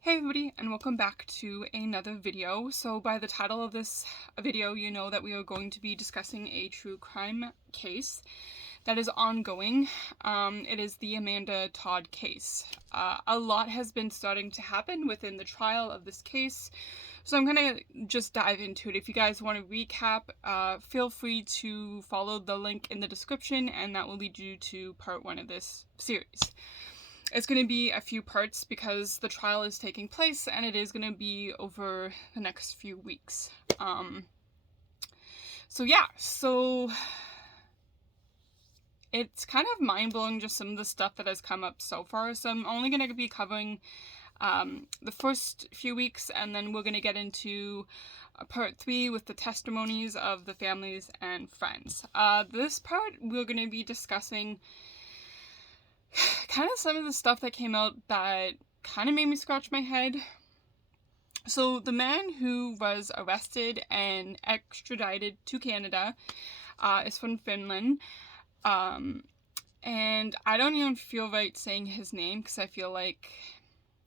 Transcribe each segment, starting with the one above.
Hey everybody, and welcome back to another video. So by the title of this video, you know that we are going to be discussing a true crime case that is ongoing. It is the Amanda Todd case. A lot has been starting to happen within the trial of this case, so I'm gonna just dive into it. If you guys want to recap, feel free to follow the link in the description, and that will lead you to part 1 of this series. It's going to be a few parts because the trial is taking place and it is going to be over the next few weeks. So it's kind of mind-blowing just some of the stuff that has come up so far. So I'm only going to be covering the first few weeks, and then we're going to get into part 3 with the testimonies of the families and friends. This part we're going to be discussing kind of some of the stuff that came out that kind of made me scratch my head. So the man who was arrested and extradited to Canada is from Finland. And I don't even feel right saying his name because I feel like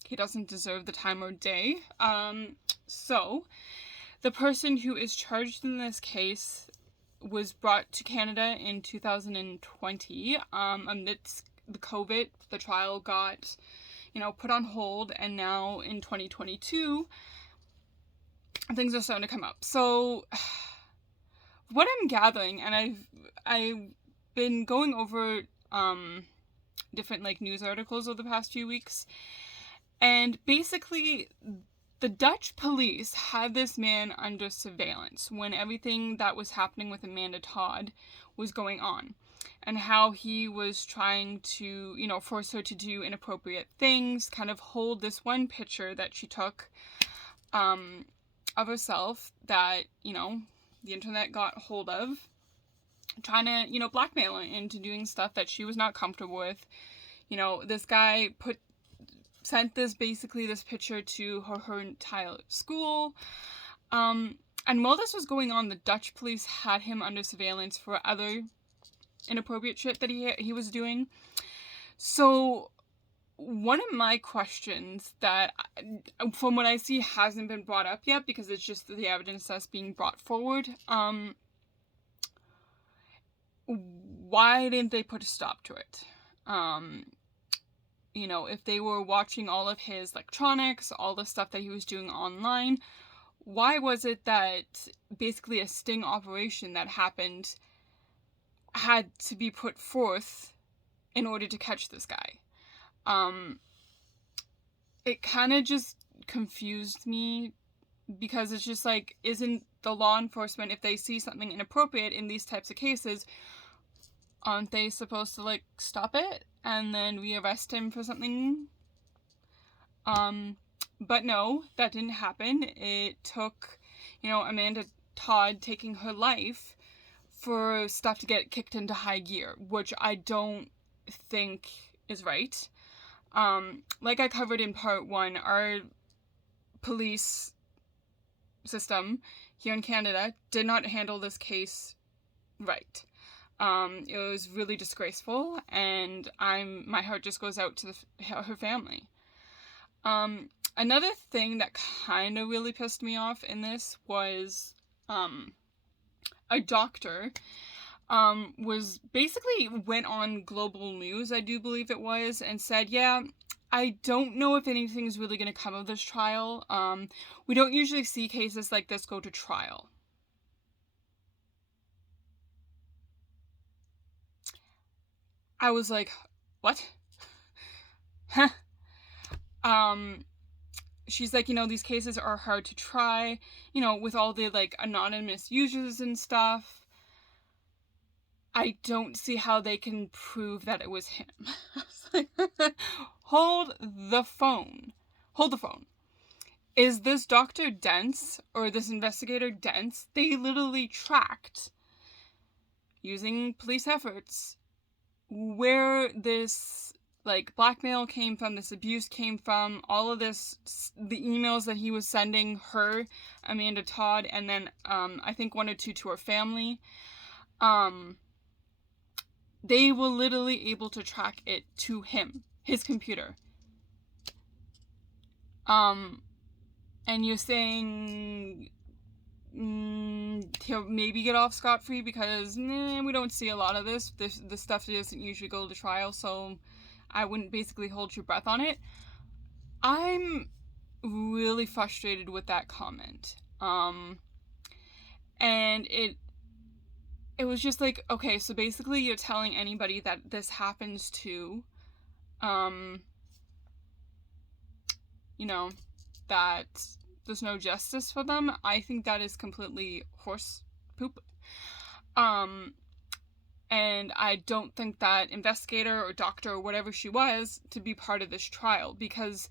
he doesn't deserve the time or day. So the person who is charged in this case was brought to Canada in 2020 amidst the COVID. The trial got, put on hold, and now in 2022, things are starting to come up. So, what I'm gathering, and I've been going over different news articles over the past few weeks, and basically, the Dutch police had this man under surveillance when everything that was happening with Amanda Todd was going on, and how he was trying to, force her to do inappropriate things, kind of hold this one picture that she took of herself that, the internet got hold of, trying to, blackmail her into doing stuff that she was not comfortable with. This guy sent this picture to her entire school. And while this was going on, the Dutch police had him under surveillance for other inappropriate shit that he was doing. So one of my questions that, from what I see, hasn't been brought up yet because it's just the evidence that's being brought forward, why didn't they put a stop to it? If they were watching all of his electronics, all the stuff that he was doing online, why was it that basically a sting operation that happened had to be put forth in order to catch this guy? It kind of just confused me because it's just isn't the law enforcement, if they see something inappropriate in these types of cases, aren't they supposed to stop it and then rearrest him for something? But no, that didn't happen. It took, Amanda Todd taking her life for stuff to get kicked into high gear, which I don't think is right. Like I covered in part 1, our police system here in Canada did not handle this case right. It was really disgraceful, and my heart just goes out to her family. Another thing that kind of really pissed me off in this was a doctor was basically went on global news, I do believe it was, and said, yeah, I don't know if anything's really going to come of this trial. We don't usually see cases like this go to trial. I was like, what? Huh? She's like, these cases are hard to try, with all the anonymous users and stuff. I don't see how they can prove that it was him. I was like, hold the phone. Hold the phone. Is this Dr. Dents or this investigator Dents? They literally tracked, using police efforts, where this blackmail came from, this abuse came from, all of this, the emails that he was sending her, Amanda Todd, and then I think 1 or 2 to her family. They were literally able to track it to him, his computer. And you're saying he'll maybe get off scot-free because we don't see a lot of this. This stuff doesn't usually go to trial, so I wouldn't basically hold your breath on it. I'm really frustrated with that comment. And it was just like, okay, so basically you're telling anybody that this happens to, that there's no justice for them. I think that is completely horse poop. And I don't think that investigator or doctor or whatever she was to be part of this trial, because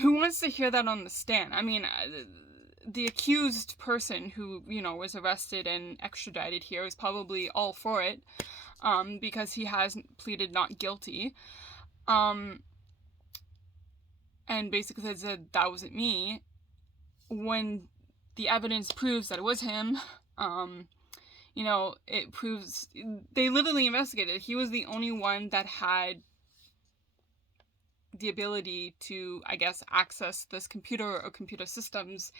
who wants to hear that on the stand? I mean, the accused person who, was arrested and extradited here is probably all for it, because he has pleaded not guilty. And basically said that wasn't me, when the evidence proves that it was him. It proves, they literally investigated. He was the only one that had the ability to, I guess, access this computer or computer systems.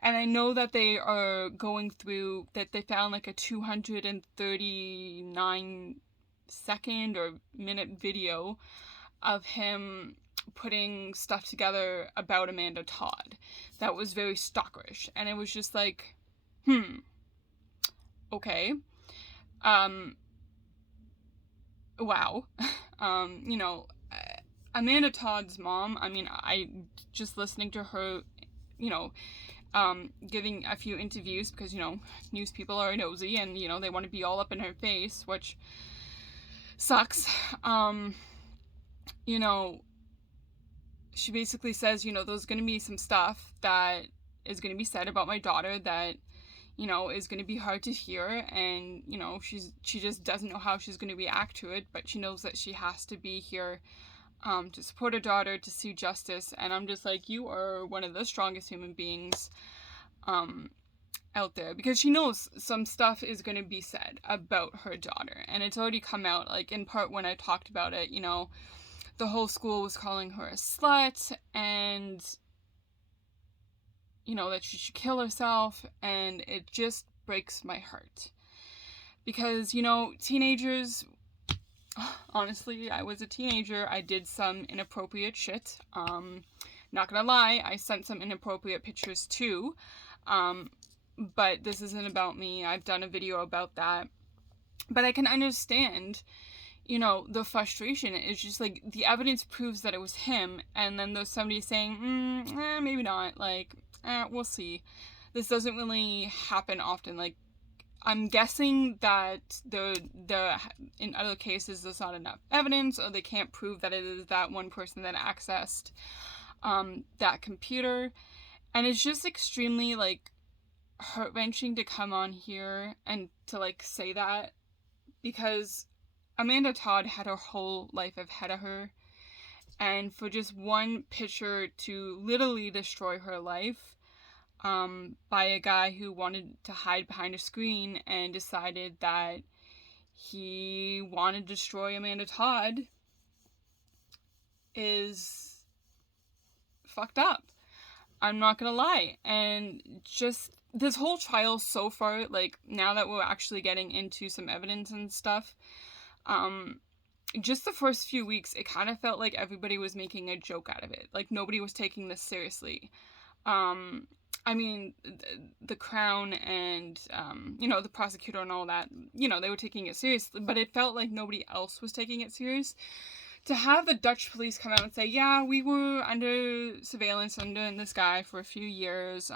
And I know that they are going through, that they found like a 239 second or minute video of him putting stuff together about Amanda Todd that was very stalkerish, and it was just like, okay, wow. Amanda Todd's mom, I mean, I just listening to her, giving a few interviews, because, news people are nosy, and, they want to be all up in her face, which sucks. She basically says, there's going to be some stuff that is going to be said about my daughter that, is going to be hard to hear, and, she just doesn't know how she's going to react to it, but she knows that she has to be here to support her daughter, to see justice. And I'm just like, you are one of the strongest human beings out there, because she knows some stuff is going to be said about her daughter, and it's already come out, like, in part when I talked about it, the whole school was calling her a slut, and, that she should kill herself, and it just breaks my heart. Because, teenagers, honestly, I was a teenager, I did some inappropriate shit. Not gonna lie, I sent some inappropriate pictures too, but this isn't about me. I've done a video about that. But I can understand, the frustration is just like, the evidence proves that it was him, and then there's somebody saying, maybe not, like, we'll see. This doesn't really happen often. Like, I'm guessing that in other cases there's not enough evidence, or they can't prove that it is that one person that accessed that computer. And it's just extremely, like, heart-wrenching to come on here and to, like, say that, because Amanda Todd had her whole life ahead of her, and for just one picture to literally destroy her life, by a guy who wanted to hide behind a screen and decided that he wanted to destroy Amanda Todd, is fucked up. I'm not gonna lie. And just this whole trial so far, like, now that we're actually getting into some evidence and stuff, just the first few weeks, it kind of felt like everybody was making a joke out of it. Like, nobody was taking this seriously. I mean, the Crown and, the prosecutor and all that, they were taking it seriously, but it felt like nobody else was taking it serious. To have the Dutch police come out and say, yeah, we were under surveillance under this guy for a few years,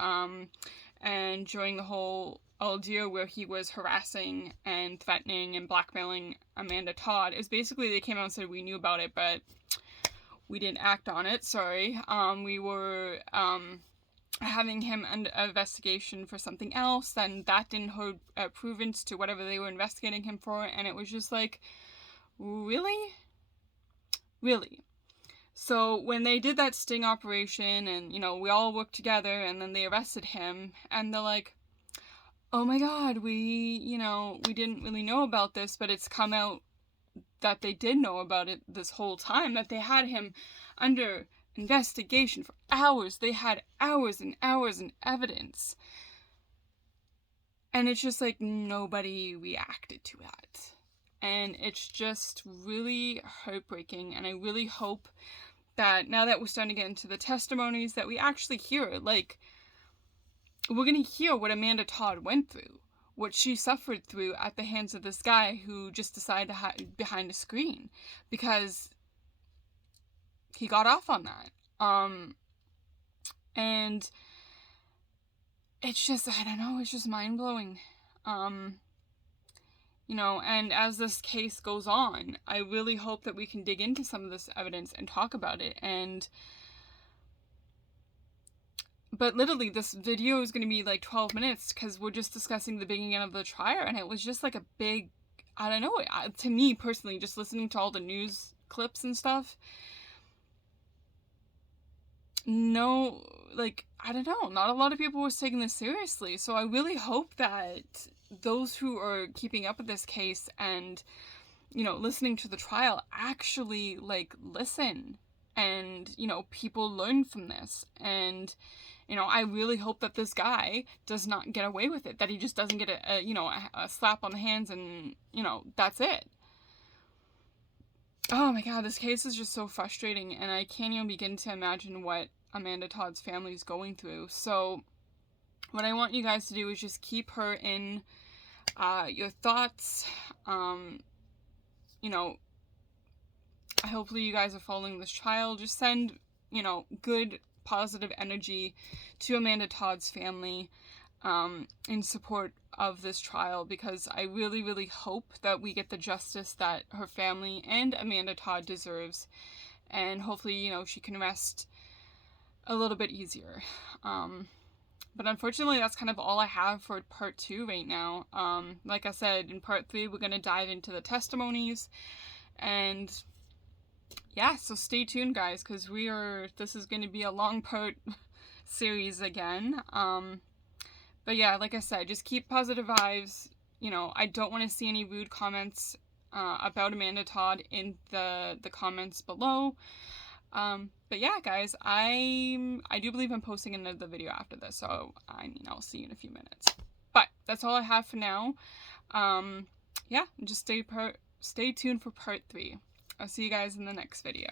and during the whole ordeal where he was harassing and threatening and blackmailing Amanda Todd, is basically they came out and said, we knew about it, but we didn't act on it, sorry. We were, having him under investigation for something else, then that didn't hold prudence to whatever they were investigating him for, and it was just like, really? So when they did that sting operation, and, we all worked together, and then they arrested him, and they're like, oh my god, we didn't really know about this, but it's come out that they did know about it this whole time, that they had him under investigation for hours. They had hours and hours and evidence. And it's just like nobody reacted to that. And it's just really heartbreaking. And I really hope that now that we're starting to get into the testimonies, that we actually hear it. Like, we're going to hear what Amanda Todd went through, what she suffered through at the hands of this guy who just decided to hide behind a screen because he got off on that. And it's just, I don't know, it's just mind-blowing. You know, and as this case goes on, I really hope that we can dig into some of this evidence and talk about it. But literally, this video is going to be like 12 minutes because we're just discussing the beginning of the trial, and it was just like a big, I don't know, to me personally, just listening to all the news clips and stuff, no, like, I don't know, not a lot of people was taking this seriously. So I really hope that those who are keeping up with this case and, you know, listening to the trial actually, like, listen and, you know, people learn from this. And, you know, I really hope that this guy does not get away with it, that he just doesn't get a slap on the hands and, you know, that's it. Oh my god, this case is just so frustrating, and I can't even begin to imagine what Amanda Todd's family is going through. So what I want you guys to do is just keep her in your thoughts. You know, hopefully you guys are following this trial. Just send, you know, good, positive energy to Amanda Todd's family in support of this trial, because I really, really hope that we get the justice that her family and Amanda Todd deserves, and hopefully, you know, she can rest a little bit easier. But unfortunately, that's kind of all I have for part 2 right now. Like I said, in part 3, we're going to dive into the testimonies, and yeah, so stay tuned, guys, because this is going to be a long part series again. But yeah, like I said, just keep positive vibes. You know, I don't want to see any rude comments about Amanda Todd in the comments below. But yeah, guys, I do believe I'm posting another video after this, so I mean, I'll see you in a few minutes. But that's all I have for now. Yeah, just stay tuned for part 3. I'll see you guys in the next video.